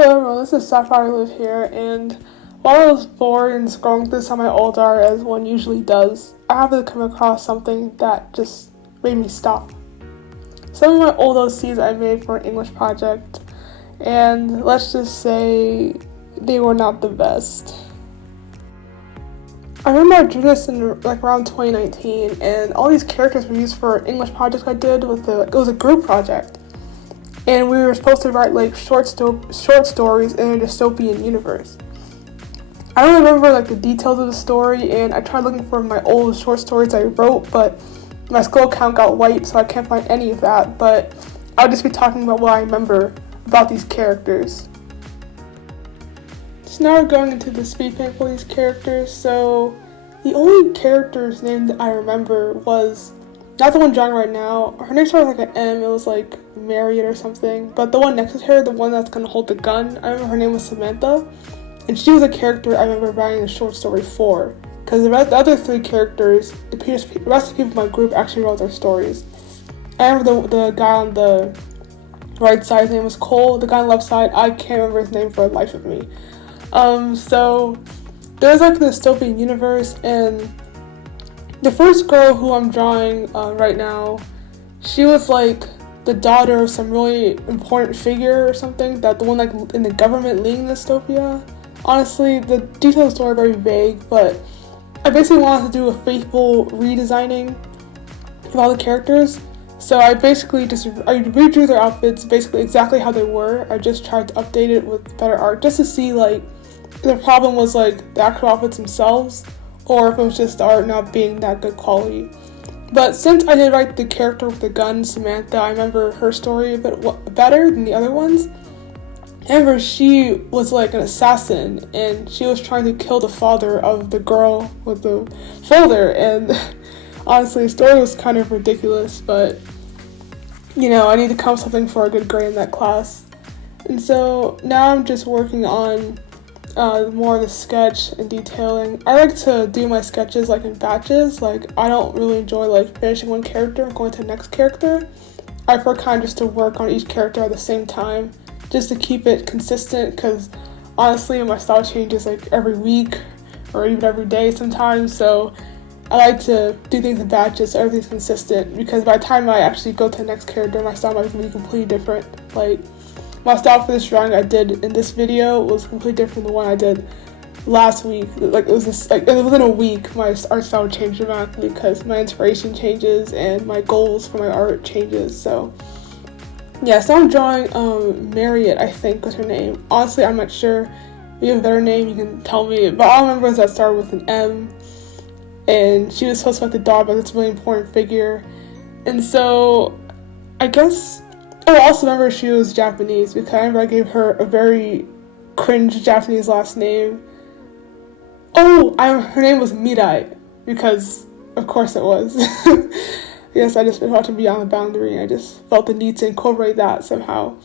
Hello everyone, this is Sapphire Live here, and while I was bored and scrolling through some of my old art as one usually does, I happened to come across something that just made me stop. Some of my old OCs I made for an English project, and let's just say they were not the best. I remember I drew this in around 2019, and all these characters were used for an English project I did it was a group project. And we were supposed to write short stories in a dystopian universe. I don't remember the details of the story, and I tried looking for my old short stories I wrote, but my scroll count got wiped, so I can't find any of that. But I'll just be talking about what I remember about these characters. So now we're going into the speed paint for these characters. So the only character's name that I remember was not the one drawing right now. Her name started with an M. It was Marriott or something. But the one next to her, the one that's gonna hold the gun, I remember her name was Samantha, and she was a character I remember writing a short story for. Because the other three characters, the rest of the people in my group actually wrote their stories. I remember the guy on the right side, his name was Cole. The guy on the left side, I can't remember his name for the life of me. So there's a dystopian universe, and the first girl who I'm drawing right now, she was the daughter of some really important figure or something, that the one in the government leading the dystopia. Honestly, the details of the story are very vague, but I basically wanted to do a faithful redesigning of all the characters. So I basically I redrew their outfits basically exactly how they were. I just tried to update it with better art just to see if the problem was the actual outfits themselves, or if it was just the art not being that good quality. But since I did write the character with the gun, Samantha, I remember her story a bit better than the other ones. I remember she was an assassin, and she was trying to kill the father of the girl with the folder, and honestly, the story was kind of ridiculous, but I need to come up with something for a good grade in that class. And so now I'm just working on more of the sketch and detailing. I like to do my sketches in batches. I don't really enjoy finishing one character and going to the next character. I prefer kind of just to work on each character at the same time, just to keep it consistent, because honestly my style changes every week or even every day sometimes, so I like to do things in batches so everything's consistent, because by the time I actually go to the next character, my style might be completely different. My style for this drawing I did in this video was completely different than the one I did last week. It was within a week my art style changed dramatically because my inspiration changes and my goals for my art changes. So yeah, so I'm drawing Marriott, I think was her name. Honestly, I'm not sure. If you have a better name, you can tell me. But all I remember is that started with an M, and she was supposed to the dog, but it's a really important figure. And so I guess I also remember she was Japanese, because I remember I gave her a very cringe Japanese last name. Her name was Mirai, because of course it was. Yes, I just felt to be on the boundary, and I just felt the need to incorporate that somehow.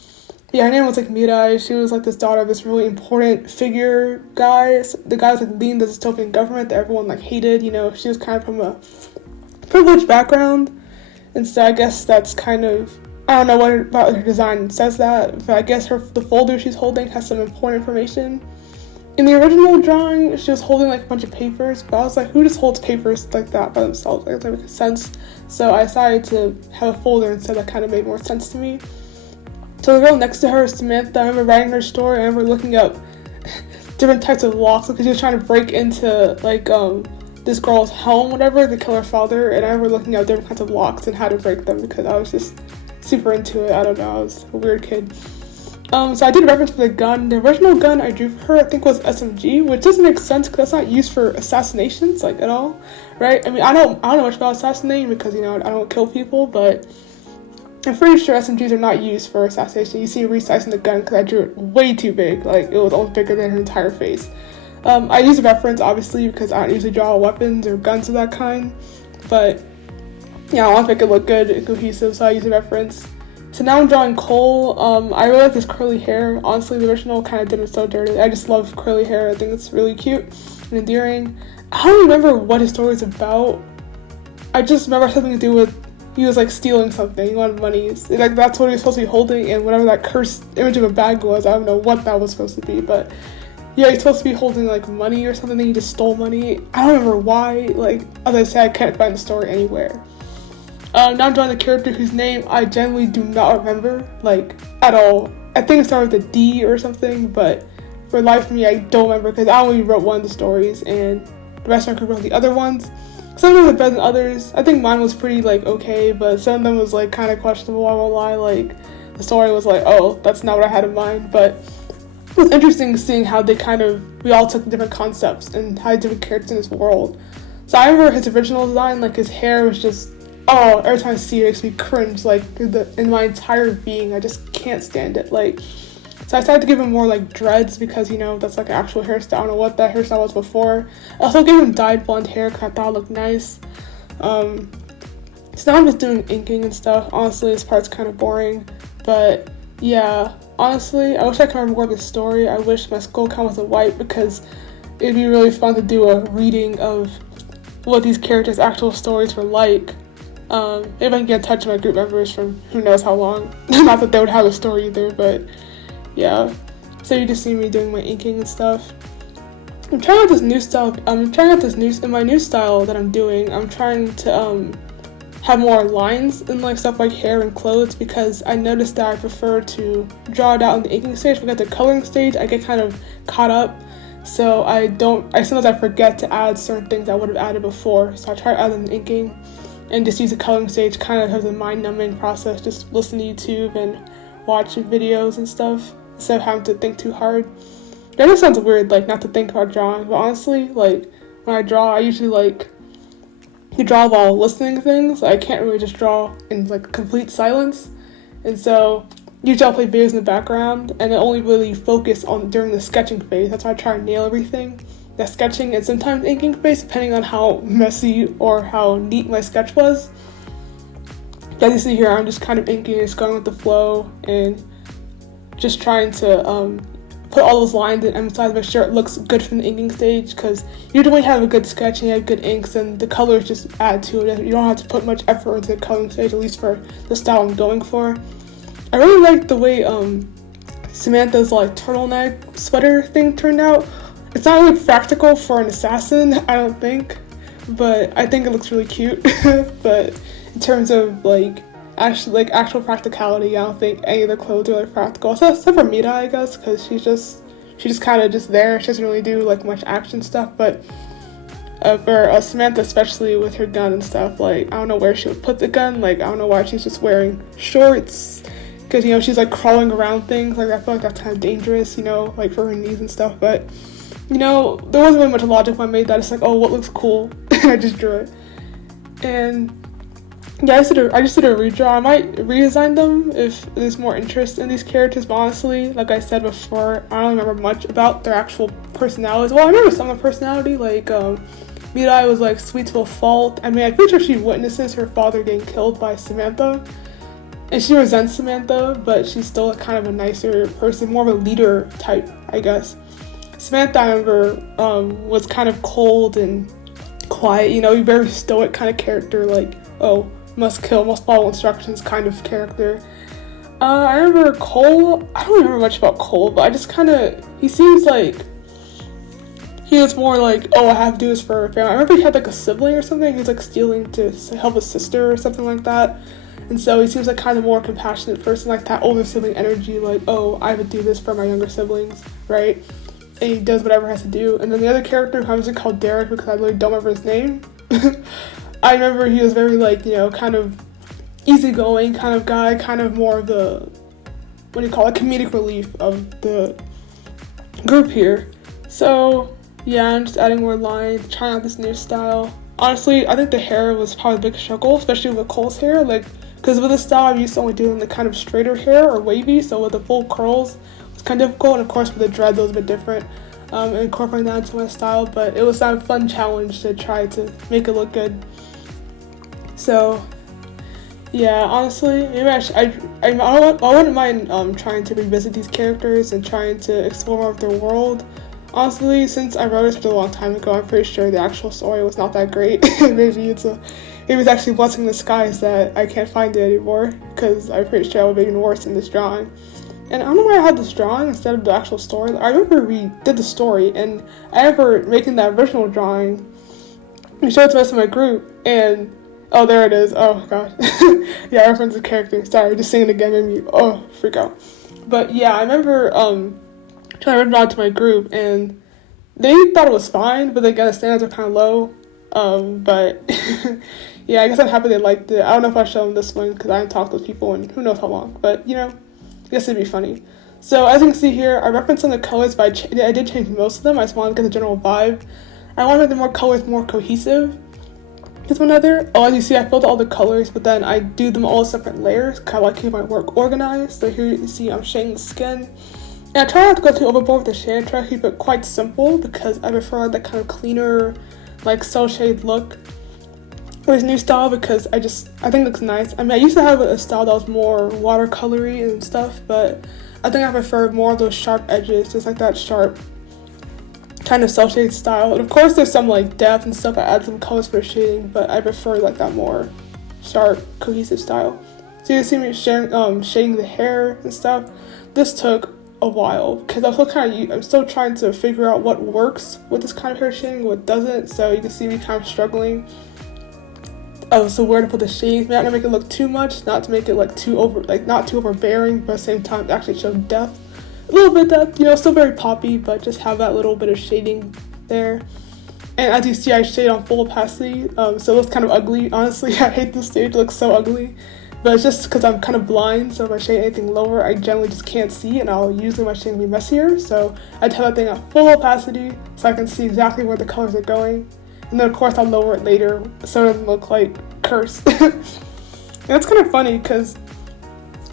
Yeah, her name was Mirai. She was this daughter of this really important figure guy. The guy was leading the dystopian government that everyone hated. She was kind of from a privileged background, and so I guess that's kind of, I don't know what about her design says that, but I guess the folder she's holding has some important information. In the original drawing, she was holding a bunch of papers, but I was who just holds papers like that by themselves? That doesn't make sense. So I decided to have a folder instead. That kind of made more sense to me. So the girl next to her is Samantha. I remember writing her story. I remember looking up different types of locks, because she was trying to break into this girl's home, whatever, to kill her father. And I remember looking up different kinds of locks and how to break them, because I was just super into it. I don't know, I was a weird kid. So I did a reference for the gun. The original gun I drew for her, I think, was SMG, which doesn't make sense because that's not used for assassinations at all, right? I mean, I don't know much about assassinating because I don't kill people, but I'm pretty sure SMGs are not used for assassination. You see resizing the gun because I drew it way too big, it was almost bigger than her entire face. I use a reference obviously because I don't usually draw weapons or guns of that kind, but I want to make it look good and cohesive, so I use a reference. So now I'm drawing Cole. I really like his curly hair. Honestly, the original kind of did it so dirty. I just love curly hair. I think it's really cute and endearing. I don't remember what his story is about. I just remember something to do with he was like stealing something. He wanted money. Like that's what he was supposed to be holding, and whatever that cursed image of a bag was, I don't know what that was supposed to be, but yeah, he's supposed to be holding like money or something. Then he just stole money. I don't remember why. Like as I said, I can't find the story anywhere. Now I'm drawing the character whose name I genuinely do not remember, like at all. I think it started with a D or something, but for life of me, I don't remember because I only wrote one of the stories, and the rest of my group wrote the other ones. Some of them were better than others. I think mine was pretty like okay, but some of them was like kind of questionable. I won't lie. Like the story was like, oh, that's not what I had in mind. But it was interesting seeing how we all took different concepts and had different characters in this world. So I remember his original design, like his hair was just, oh, every time I see it, it makes me cringe. Like in my entire being, I just can't stand it. Like. So I decided to give him more like dreads because, you know, that's like an actual hairstyle. I don't know what that hairstyle was before. I also gave him dyed blonde hair because I thought it looked nice. So now I'm just doing inking and stuff. Honestly, this part's kind of boring. But yeah, honestly, I wish I could remember more of the story. I wish my skull count wasn't white because it'd be really fun to do a reading of what these characters' actual stories were like. If I can get in touch with my group members from who knows how long. Not that they would have a story either, but yeah, so you just see me doing my inking and stuff. I'm trying out this new style. In my new style that I'm doing. I'm trying to have more lines in like stuff like hair and clothes because I noticed that I prefer to draw it out in the inking stage. When I get the coloring stage, I get kind of caught up. So sometimes I forget to add certain things I would have added before. So I try to add in the inking and just use the coloring stage kind of as a mind-numbing process. Just listen to YouTube and watch videos and stuff instead of having to think too hard. I know it sounds weird, like, not to think about drawing, but honestly, like, when I draw, I usually, like, you draw while listening to things. I can't really just draw in, like, complete silence. And so, usually I'll play videos in the background, and I only really focus on during the sketching phase. That's why I try to nail everything. The sketching and sometimes inking phase, depending on how messy or how neat my sketch was. As you see here, I'm just kind of inking, just going with the flow, and just trying to put all those lines and emphasize, make sure it looks good from the inking stage, because usually when you have a good sketch and you have good inks, and the colors just add to it. You don't have to put much effort into the coloring stage, at least for the style I'm going for. I really like the way Samantha's like turtleneck sweater thing turned out. It's not really practical for an assassin, I don't think, but I think it looks really cute. But in terms of actual practicality, I don't think any of the clothes are really practical. Except for Mita, I guess, because she's just kind of just there. She doesn't really do like much action stuff. But for Samantha, especially with her gun and stuff, like I don't know where she would put the gun. Like I don't know why she's just wearing shorts, because she's like crawling around things. Like I feel like that's kind of dangerous, like for her knees and stuff. But there wasn't really much logic when I made that. It's like, oh, what looks cool? I just drew it. And yeah, I just did a redraw. I might redesign them if there's more interest in these characters, but honestly, like I said before, I don't remember much about their actual personalities. Well, I remember some of their personality, like Mirai was like sweet to a fault. I mean, I'm pretty sure she witnesses her father getting killed by Samantha, and she resents Samantha, but she's still kind of a nicer person, more of a leader type, I guess. Samantha, I remember, was kind of cold and quiet, very stoic kind of character, like, oh, must kill, must follow instructions kind of character. I remember Cole, I don't remember much about Cole, but I just he seems like he was more like, oh, I have to do this for a family. I remember he had like a sibling or something. He was like stealing to help his sister or something like that. And so he seems like kind of more compassionate person, like that older sibling energy, like, oh, I would do this for my younger siblings, right? And he does whatever he has to do. And then the other character, who I'm just called Derek because I really don't remember his name. I remember he was very like, kind of easygoing kind of guy, kind of more of the, comedic relief of the group here. So yeah, I'm just adding more lines, trying out this new style. Honestly, I think the hair was probably the biggest struggle, especially with Cole's hair, because with this style I'm used to only doing the kind of straighter hair or wavy, so with the full curls it's kind of difficult, and of course with the dread those a bit different, incorporating that into my style, but it was a fun challenge to try to make it look good. So yeah, honestly, maybe I wouldn't mind trying to revisit these characters and trying to explore more of their world. Honestly, since I wrote it such a long time ago, I'm pretty sure the actual story was not that great. Maybe it's it was actually a blessing in disguise that I can't find it anymore, because I'm pretty sure I would be even worse in this drawing. And I don't know why I had this drawing instead of the actual story. I remember we did the story, and I remember making that original drawing. We showed it to the rest of my group, and oh, there it is. Oh, God. Yeah, I referenced the character. Sorry, just saying it again made me, freak out. But yeah, I remember trying to run it out to my group, and they thought it was fine, but again, the standards are kind of low. But yeah, I guess I'm happy they liked it. I don't know if I'll show them this one, because I haven't talked to those people in who knows how long. But, you know, I guess it'd be funny. So, as you can see here, I referenced some of the colors, but I did change most of them. I just wanted to get the general vibe. I wanted the more colors more cohesive with one another. Oh, as you see, I filled all the colors, but then I do them all separate layers, kind of like keep my work organized. So here you can see I'm shading the skin. And I try not to go too overboard with the shade. I try to keep it quite simple, because I prefer that kind of cleaner, like cell shade look for this new style, because I think it looks nice. I mean, I used to have a style that was more watercolory and stuff, but I think I prefer more of those sharp edges, just like that sharp kind of cell shade style. And of course there's some like depth and stuff, I add some colors for shading, but I prefer like that more sharp, cohesive style. So you can see me shading the hair and stuff. This took a while, because I'm still trying to figure out what works with this kind of hair shading, what doesn't. So you can see me kind of struggling. So where to put the shades, not to make it look too much, not to make it not too overbearing, but at the same time actually show depth. A little bit depth, you know, still very poppy, but just have that little bit of shading there. And as you see, I shade on full opacity, so it looks kind of ugly. Honestly, I hate this stage, it looks so ugly. But it's just because I'm kind of blind, so if I shade anything lower, I generally just can't see, and usually my shading will be messier. So I have that thing at full opacity, so I can see exactly where the colors are going. And then of course I'll lower it later, so it doesn't look like cursed. And it's kind of funny, because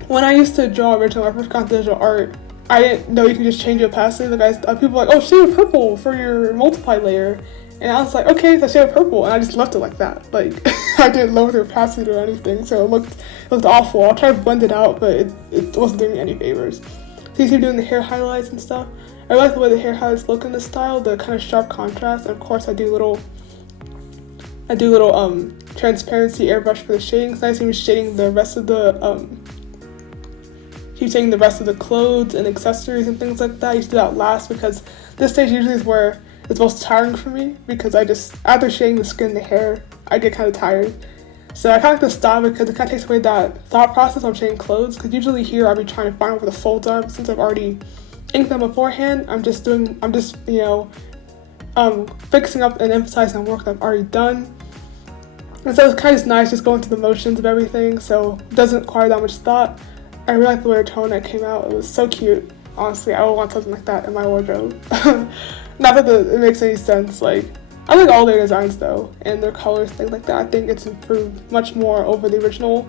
when I used to draw original, when I first got digital art, I didn't know you could just change the opacity. People were like, oh, shade of purple for your multiply layer. And I was like, okay, so shade of purple, and I just left it like that. Like, I didn't lower the opacity or anything, so it looked awful. I'll try to blend it out, but it wasn't doing me any favors. So you see me doing the hair highlights and stuff. I like the way the hair highlights look in this style, the kind of sharp contrast. And of course, I do little transparency airbrush for the shading. So I see me shading the rest of the clothes and accessories and things like that. I used to do that last, because this stage usually is where it's most tiring for me, because after shading the skin and the hair, I get kind of tired. So I kind of like the style, because it kind of takes away that thought process when I'm shading clothes, because usually here I'll be trying to find where the folds are, but since I've already inked them beforehand, I'm just fixing up and emphasizing on work that I've already done. And so it's kind of nice just going through the motions of everything, so it doesn't require that much thought. I really like the way the tone that came out. It was so cute. Honestly, I would want something like that in my wardrobe. Not that it makes any sense. Like, I like all their designs though, and their colors, things like that. I think it's improved much more over the original.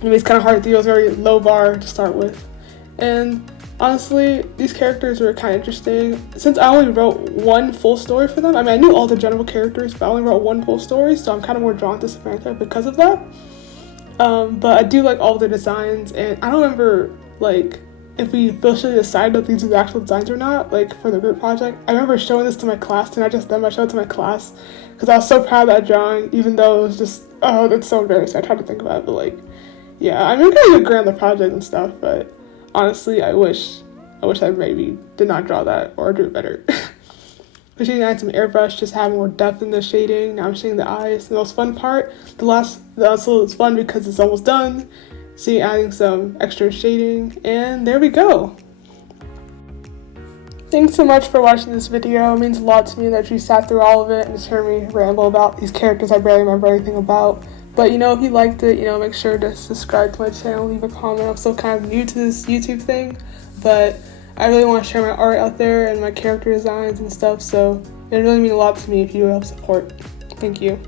I mean, it's kind of hard to do. It was a very low bar to start with. And honestly, these characters were kind of interesting. Since I only wrote one full story for them, I mean, I knew all the general characters, but I only wrote one full story, so I'm kind of more drawn to Samantha because of that. But I do like all their designs, and I don't remember, like, if we officially decided that these are the actual designs or not, like, for the group project. I remember showing this to my class, and I showed it to my class, because I was so proud of that drawing, even though it was just, that's so embarrassing. I tried to think about it, but, like, yeah, I mean, I'm gonna agree on the project and stuff, but honestly, I wish I maybe did not draw that, or drew it better. But shading, add some airbrush, just have more depth in the shading. Now I'm shading the eyes. The most fun part, also it's fun because it's almost done. See, adding some extra shading, and there we go. Thanks so much for watching this video. It means a lot to me that you sat through all of it and just heard me ramble about these characters I barely remember anything about. But, you know, if you liked it, you know, make sure to subscribe to my channel, leave a comment. I'm still kind of new to this YouTube thing, but I really want to share my art out there and my character designs and stuff, so it really means a lot to me if you help support. Thank you.